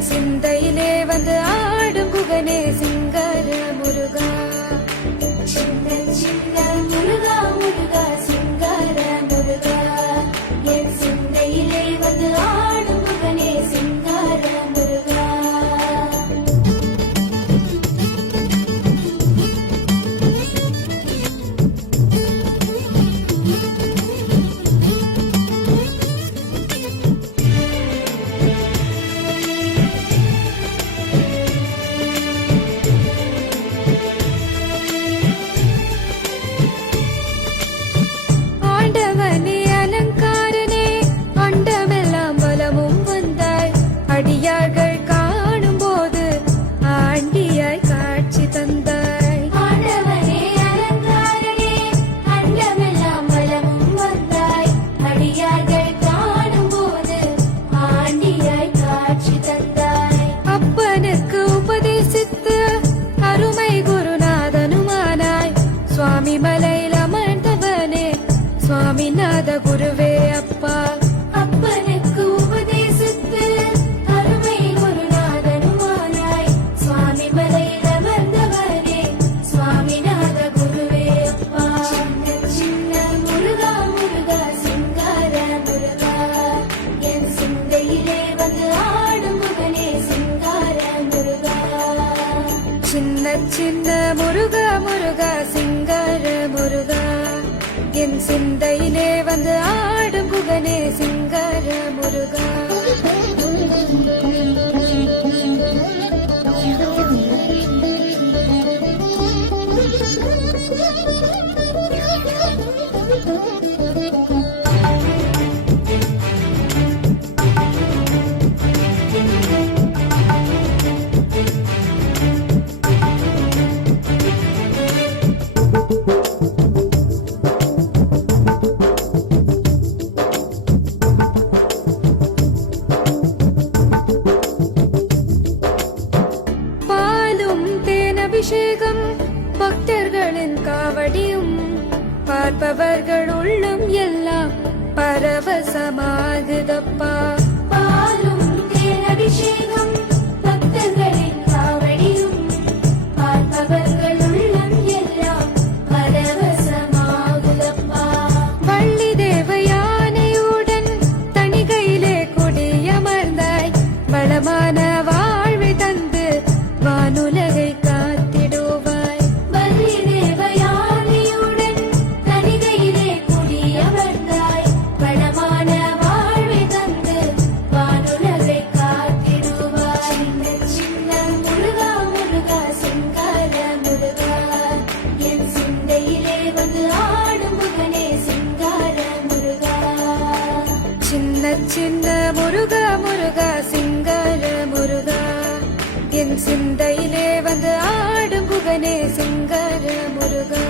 என் சிந்தையிலே வந்து ஆடும் குகனே சிங்கர முருகா. சின்ன சின்ன முருகா முருகா சிங்கர முருகா, என் சிந்தையிலே வந்து ஆடும் குகனே சிங்கர முருகா. அடியார்கள் காணும் போது ஆண்டியாய் காட்சி தந்தாய். ஆண்டவனே அலங்காரனே அண்டமெல்லாம் வலமும் வந்தாய். அடியார்கள் காணும் போது ஆண்டியாய் காட்சி தந்தாய். அப்பனுக்கு உபதேசித்து அருமை குருநாதனுமானாய். சுவாமி மலையில் அமர்ந்தவனே சுவாமிநாத குருவே அப்பா. அப்பனுக்கு உபதேசித்து அருமை குருநாதனுமானாய். சுவாமி மலையில் அமர்ந்தவனே சுவாமிநாத குருவே அப்பா. சின்ன சின்ன முருகா முருகா சிங்கார முருகா, என் சிந்தையிலே வந்து ஆடும் முகனே சிங்கார முருகா. சின்ன சின்ன முருகா முருகா சிங்கார முருகா, என் சிந்தையிலே வந்து ஆடும் குகனே சிங்கர முருகா. அபிஷேகம் பக்தர்களின் காவடியும் பார்ப்பவர்கள் உள்ளம் எல்லாம் பரவசமாகுதப்பா. பாலும் தேன் அபிஷேகம் பக்தர்களின் காவடியும் பார்ப்பவர்கள் உள்ளம் எல்லாம் பரவசமாகுதப்பா. வள்ளி தேவயானையுடன் தணிகையிலே கொடியமர்ந்தாய். வளமான வாழ்வை தந்து வானுலகை சின்ன முருகா முருகா சிங்கர முருகா, என் சிந்தையிலே வந்து ஆடும் குகனே சிங்கர முருகா.